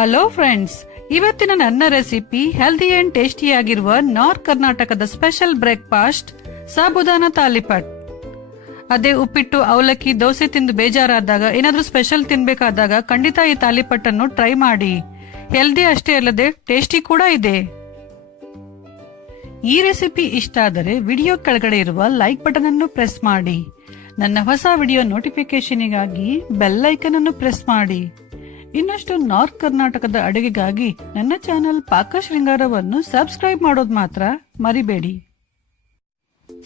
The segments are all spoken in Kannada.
ಹಲೋ ಫ್ರೆಂಡ್ಸ್, ಇವತ್ತಿನ ನನ್ನ ರೆಸಿಪಿ ಹೆಲ್ದಿ ಅಂಡ್ ಟೇಸ್ಟಿಯಾಗಿರುವ ನಾರ್ತ್ ಕರ್ನಾಟಕದ ಸ್ಪೆಷಲ್ ಬ್ರೇಕ್ಫಾಸ್ಟ್ ಸಾಬುದಾನ ತಾಲಿಪಟ್. ಅದೇ ಉಪ್ಪಿಟ್ಟು, ಅವಲಕ್ಕಿ, ದೋಸೆ ತಿಂದು ಬೇಜಾರಾದಾಗ, ಏನಾದ್ರೂ ಸ್ಪೆಷಲ್ ತಿನ್ಬೇಕಾದಾಗ ಖಂಡಿತ ಈ ತಾಲಿಪಟ್ ಅನ್ನು ಟ್ರೈ ಮಾಡಿ. ಹೆಲ್ದಿ ಅಷ್ಟೇ ಅಲ್ಲದೆ ಟೇಸ್ಟಿ ಕೂಡ ಇದೆ. ಈ ರೆಸಿಪಿ ಇಷ್ಟ ಆದರೆ ವಿಡಿಯೋ ಕೆಳಗಡೆ ಇರುವ ಲೈಕ್ ಬಟನ್ ಅನ್ನು ಪ್ರೆಸ್ ಮಾಡಿ. ನನ್ನ ಹೊಸ ವಿಡಿಯೋ ನೋಟಿಫಿಕೇಶನ್ಗಾಗಿ ಬೆಲ್ ಐಕನ್ ಅನ್ನು ಪ್ರೆಸ್ ಮಾಡಿ. ಇನ್ನಷ್ಟು ನಾರ್ತ್ ಕರ್ನಾಟಕದ ಅಡುಗೆಗಾಗಿ ನನ್ನ ಚಾನೆಲ್ ಪಾಕಶೃಂಗಾರವನ್ನು ಸಬ್ಸ್ಕ್ರೈಬ್ ಮಾಡೋದು ಮಾತ್ರ ಮರಿಬೇಡಿ.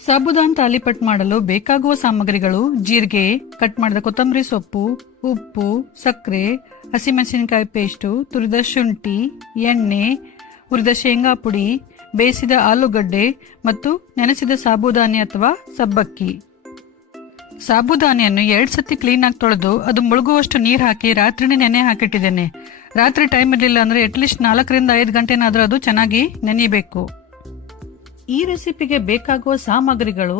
ಸಾಬುದಾನ ತಾಲಿಪಟ್ ಮಾಡಲು ಬೇಕಾಗುವ ಸಾಮಗ್ರಿಗಳು: ಜೀರಿಗೆ, ಕಟ್ ಮಾಡಿದ ಕೊತ್ತಂಬರಿ ಸೊಪ್ಪು, ಉಪ್ಪು, ಸಕ್ಕರೆ, ಹಸಿಮೆಣಸಿನಕಾಯಿ ಪೇಸ್ಟು, ತುರಿದ ಶುಂಠಿ, ಎಣ್ಣೆ, ಹುರಿದ ಶೇಂಗಾ ಪುಡಿ, ಬೇಯಿಸಿದ ಆಲೂಗಡ್ಡೆ ಮತ್ತು ನೆನೆಸಿದ ಸಾಬುದಾನಿ ಅಥವಾ ಸಬ್ಬಕ್ಕಿ. ಸಾಬುದಾನಿಯನ್ನು 2 ಸತಿ ಕ್ಲೀನ್ ಆಗಿ ತೊಳೆದು ಅದು ಮುಳುಗುವಷ್ಟು ನೀರು ಹಾಕಿ ರಾತ್ರಿನೇ ನೆನೆ ಹಾಕಿಟ್ಟಿದ್ದೇನೆ. ರಾತ್ರಿ ಟೈಮ್ ಇರಲಿಲ್ಲ ಅಂದ್ರೆ ಅಟ್ಲೀಸ್ಟ್ 4 ರಿಂದ 5 ಗಂಟೆನಾದ್ರೂ ಅದು ಚೆನ್ನಾಗಿ ನೆನೆಯಬೇಕು. ಈ ರೆಸಿಪಿಗೆ ಬೇಕಾಗುವ ಸಾಮಗ್ರಿಗಳು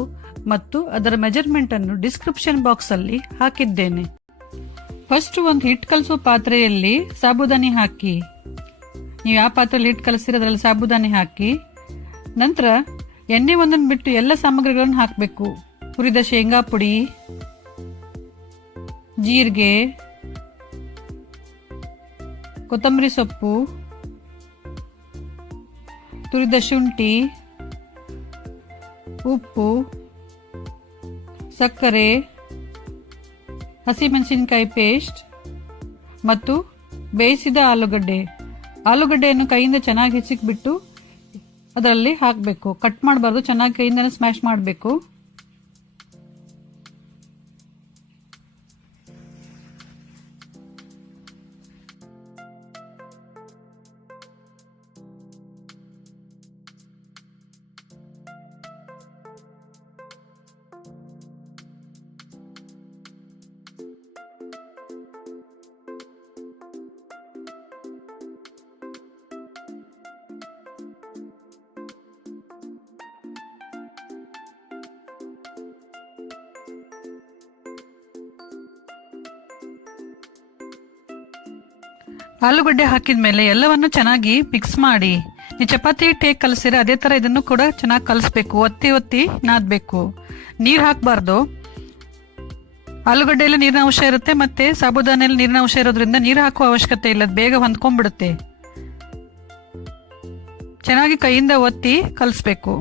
ಮತ್ತು ಅದರ ಮೆಜರ್ಮೆಂಟ್ ಅನ್ನು ಡಿಸ್ಕ್ರಿಪ್ಷನ್ ಬಾಕ್ಸ್ ಅಲ್ಲಿ ಹಾಕಿದ್ದೇನೆ. ಫಸ್ಟ್ ಒಂದು ಹಿಟ್ಟು ಕಲಸುವ ಪಾತ್ರೆಯಲ್ಲಿ ಸಾಬುದಾನಿ ಹಾಕಿ, ನೀವು ಯಾವ ಪಾತ್ರೆಯಲ್ಲಿ ಹಿಟ್ಟು ಕಲಸಿದ್ರೆ ಅದರಲ್ಲಿ ಸಾಬುದಾನಿ ಹಾಕಿ, ನಂತರ ಎಣ್ಣೆ ಒಂದನ್ನು ಬಿಟ್ಟು ಎಲ್ಲ ಸಾಮಗ್ರಿಗಳನ್ನು ಹಾಕಬೇಕು. ಹುರಿದ ಶೇಂಗಾ ಪುಡಿ, ಜೀರಿಗೆ, ಕೊತ್ತಂಬರಿ ಸೊಪ್ಪು, ತುರಿದ ಶುಂಠಿ, ಉಪ್ಪು, ಸಕ್ಕರೆ, ಹಸಿಮೆಣಸಿನಕಾಯಿ ಪೇಸ್ಟ್ ಮತ್ತು ಬೇಯಿಸಿದ ಆಲೂಗಡ್ಡೆಯನ್ನು ಕೈಯಿಂದ ಚೆನ್ನಾಗಿ ಹಿಸಿಕ್ಬಿಟ್ಟು ಅದರಲ್ಲಿ ಹಾಕಬೇಕು. ಕಟ್ ಮಾಡಬಾರ್ದು, ಚೆನ್ನಾಗಿ ಕೈಯಿಂದನೇ ಸ್ಮ್ಯಾಶ್ ಮಾಡಬೇಕು. ಆಲೂಗಡ್ಡೆ ಹಾಕಿದ್ಮೇಲೆ ಎಲ್ಲವನ್ನು ಚೆನ್ನಾಗಿ ಮಿಕ್ಸ್ ಮಾಡಿ. ನೀವು ಚಪಾತಿ ಹಿಟ್ಟು ಕಲಸಿದ್ರೆ ಅದೇ ತರ ಇದನ್ನು ಕೂಡ ಚೆನ್ನಾಗಿ ಕಲಸಬೇಕು. ಒತ್ತಿ ಒತ್ತಿ ನಾದಬೇಕು. ನೀರು ಹಾಕಬಾರ್ದು. ಆಲೂಗಡ್ಡೆಯಲ್ಲಿ ನೀರಿನ ಅಂಶ ಇರುತ್ತೆ, ಮತ್ತೆ ಸಾಬುದಾನಲ್ಲಿ ನೀರಿನ ಅಂಶ ಇರೋದ್ರಿಂದ ನೀರು ಹಾಕುವ ಅವಶ್ಯಕತೆ ಇಲ್ಲ, ಬೇಗ ಹೊಂದ್ಕೊಂಡ್ಬಿಡುತ್ತೆ. ಚೆನ್ನಾಗಿ ಕೈಯಿಂದ ಒತ್ತಿ ಕಲಸಬೇಕು.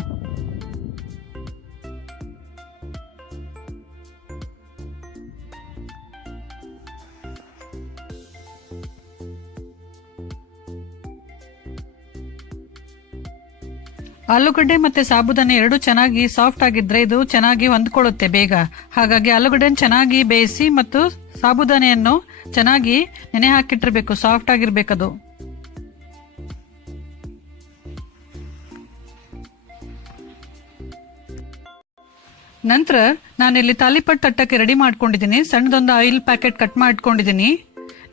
ಆಲೂಗಡ್ಡೆ ಮತ್ತೆ ಸಾಬುದಾನಿ ಎರಡು ಚೆನ್ನಾಗಿ ಸಾಫ್ಟ್ ಆಗಿದ್ರೆ ಇದು ಚೆನ್ನಾಗಿ ಹೊಂದ್ಕೊಳ್ಳುತ್ತೆ ಬೇಗ. ಹಾಗಾಗಿ ಆಲೂಗಡ್ಡೆಯನ್ನು ಚೆನ್ನಾಗಿ ಬೇಯಿಸಿ ಮತ್ತು ಸಾಬುದಾನಿಯನ್ನು ಚೆನ್ನಾಗಿ ನೆನೆ ಹಾಕಿಟ್ಟಿರ್ಬೇಕು. ಸಾಫ್ಟ್ ಆಗಿರ್ಬೇಕದು. ನಂತರ ನಾನಿಲ್ಲಿ ತಾಲಿಪಟ್ ತಟ್ಟಕ್ಕೆ ರೆಡಿ ಮಾಡ್ಕೊಂಡಿದ್ದೀನಿ. ಸಣ್ಣದೊಂದು ಆಯಿಲ್ ಪ್ಯಾಕೆಟ್ ಕಟ್ ಮಾಡಿ ಇಟ್ಕೊಂಡಿದ್ದೀನಿ.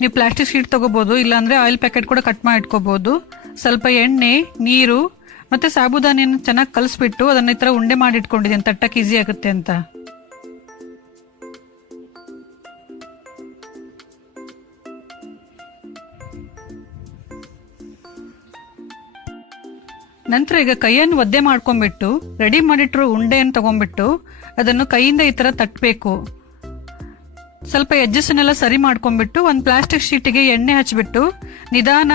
ನೀವು ಪ್ಲಾಸ್ಟಿಕ್ ಶೀಟ್ ತಗೋಬಹುದು, ಇಲ್ಲಾಂದ್ರೆ ಆಯಿಲ್ ಪ್ಯಾಕೆಟ್ ಕೂಡ ಕಟ್ ಮಾಡಿ ಇಟ್ಕೋಬಹುದು. ಸ್ವಲ್ಪ ಎಣ್ಣೆ, ನೀರು ಮತ್ತೆ ಸಾಬುದಾನಿಯನ್ನು ಚೆನ್ನಾಗಿ ಕಲಸ್ಬಿಟ್ಟು ಅದನ್ನ ಈ ತರ ಉಂಡೆ ಮಾಡಿ ಇಟ್ಕೊಂಡಿದ್ದೀನಿ, ತಟ್ಟಕ್ಕೆ ಈಸಿ ಆಗುತ್ತೆ ಅಂತ. ನಂತರ ಈಗ ಕೈಯನ್ನು ಒದ್ದೆ ಮಾಡ್ಕೊಂಡ್ಬಿಟ್ಟು ರೆಡಿ ಮಾಡಿಟ್ಟಿರೋ ಉಂಡೆಯನ್ನು ತಗೊಂಡ್ಬಿಟ್ಟು ಅದನ್ನು ಕೈಯಿಂದ ಈ ತರ ತಟ್ಟಬೇಕು. ಸ್ವಲ್ಪ ಎಡ್ಜಸ್ನೆಲ್ಲ ಸರಿ ಮಾಡ್ಕೊಂಡ್ಬಿಟ್ಟು ಒಂದು ಪ್ಲಾಸ್ಟಿಕ್ ಶೀಟಿಗೆ ಎಣ್ಣೆ ಹಚ್ಬಿಟ್ಟು ನಿಧಾನ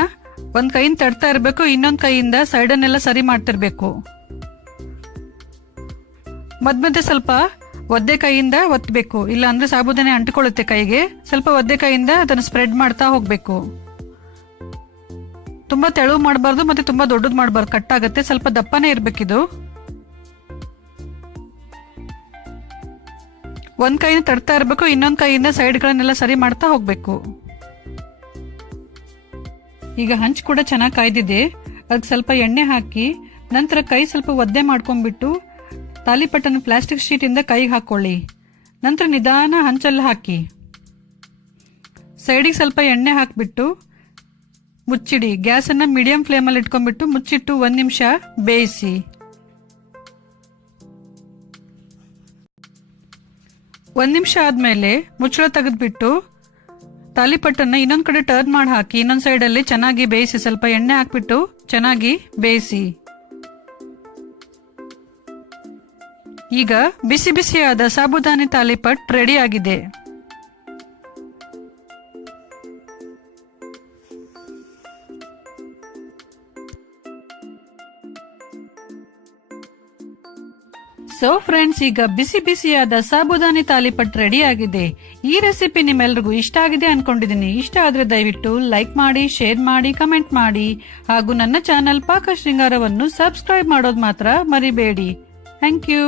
ಒಂದ್ ಕೈಯಿಂದ ತಡ್ತಾ ಇರಬೇಕು, ಇನ್ನೊಂದ್ ಕೈಯಿಂದ ಸೈಡನ್ನೆಲ್ಲ ಸರಿ ಮಾಡ್ತಿರ್ಬೇಕು. ಮಧ್ಯ ಸ್ವಲ್ಪ ಒದ್ದೆ ಕೈಯಿಂದ ಒತ್ತಬೇಕು, ಇಲ್ಲ ಅಂದ್ರೆ ಸಾಬುದಾನಿ ಅಂಟಿಕೊಳ್ಳುತ್ತೆ ಕೈಗೆ. ಸ್ವಲ್ಪ ಒದ್ದೆ ಕೈಯಿಂದ ಅದನ್ನು ಸ್ಪ್ರೆಡ್ ಮಾಡ್ತಾ ಹೋಗ್ಬೇಕು. ತುಂಬಾ ತೆಳು ಮಾಡಬಾರ್ದು ಮತ್ತೆ ತುಂಬಾ ದೊಡ್ಡದು ಮಾಡಬಾರ್ದು, ಕಟ್ ಆಗುತ್ತೆ. ಸ್ವಲ್ಪ ದಪ್ಪನೇ ಇರ್ಬೇಕಿದು. ಒಂದ್ ಕೈಯಿಂದ ತಡ್ತಾ ಇರಬೇಕು, ಇನ್ನೊಂದ್ ಕೈಯಿಂದ ಸೈಡ್ಗಳನ್ನೆಲ್ಲ ಸರಿ ಮಾಡ್ತಾ ಹೋಗ್ಬೇಕು. ಈಗ ಹಂಚು ಕೂಡ ಚೆನ್ನಾಗಿ ಕಾಯ್ದಿದೆ. ಅದಕ್ಕೆ ಸ್ವಲ್ಪ ಎಣ್ಣೆ ಹಾಕಿ ನಂತರ ಕೈ ಸ್ವಲ್ಪ ಒದ್ದೆ ಮಾಡ್ಕೊಂಡ್ಬಿಟ್ಟು ತಾಲಿಪಟ್ಟನ್ನು ಪ್ಲಾಸ್ಟಿಕ್ ಶೀಟ್ ಇಂದ ಕೈಗೆ ಹಾಕೊಳ್ಳಿ. ನಂತರ ನಿಧಾನ ಹಂಚಲ್ಲಿ ಹಾಕಿ ಸೈಡಿಗೆ ಸ್ವಲ್ಪ ಎಣ್ಣೆ ಹಾಕ್ಬಿಟ್ಟು ಮುಚ್ಚಿಡಿ. ಗ್ಯಾಸನ್ನ ಮೀಡಿಯಂ ಫ್ಲೇಮಲ್ಲಿ ಇಟ್ಕೊಂಡ್ಬಿಟ್ಟು ಮುಚ್ಚಿಟ್ಟು 1 ನಿಮಿಷ ಬೇಯಿಸಿ. 1 ನಿಮಿಷ ಆದ್ಮೇಲೆ ಮುಚ್ಚಳ ತೆಗೆದ್ಬಿಟ್ಟು ತಾಲಿಪಟ್ಟನ್ನ ಇನ್ನೊಂದ್ ಕಡೆ ಟರ್ನ್ ಮಾಡಿ ಹಾಕಿ ಇನ್ನೊಂದ್ ಸೈಡ್ ಅಲ್ಲಿ ಚೆನ್ನಾಗಿ ಬೇಯಿಸಿ. ಸ್ವಲ್ಪ ಎಣ್ಣೆ ಹಾಕ್ಬಿಟ್ಟು ಚೆನ್ನಾಗಿ ಬೇಯಿಸಿ. ಈಗ ಬಿಸಿ ಬಿಸಿಯಾದ ಸಾಬುದಾನಿ ತಾಲಿಪಟ್ ರೆಡಿ ಆಗಿದೆ. ಸೊ ಫ್ರೆಂಡ್ಸ್, ಈಗ ಬಿಸಿ ಬಿಸಿಯಾದ ಸಾಬುದಾನಿ ತಾಲಿಪಟ್ ರೆಡಿ ಆಗಿದೆ. ಈ ರೆಸಿಪಿ ನಿಮ್ಮೆಲ್ರಿಗೂ ಇಷ್ಟ ಆಗಿದೆ ಅನ್ಕೊಂಡಿದೀನಿ. ಇಷ್ಟ ಆದ್ರೆ ದಯವಿಟ್ಟು ಲೈಕ್ ಮಾಡಿ, ಶೇರ್ ಮಾಡಿ, ಕಮೆಂಟ್ ಮಾಡಿ ಹಾಗೂ ನನ್ನ ಚಾನೆಲ್ ಪಾಕಶೃಂಗಾರವನ್ನು ಸಬ್ಸ್ಕ್ರೈಬ್ ಮಾಡೋದು ಮಾತ್ರ ಮರಿಬೇಡಿ. Thank you.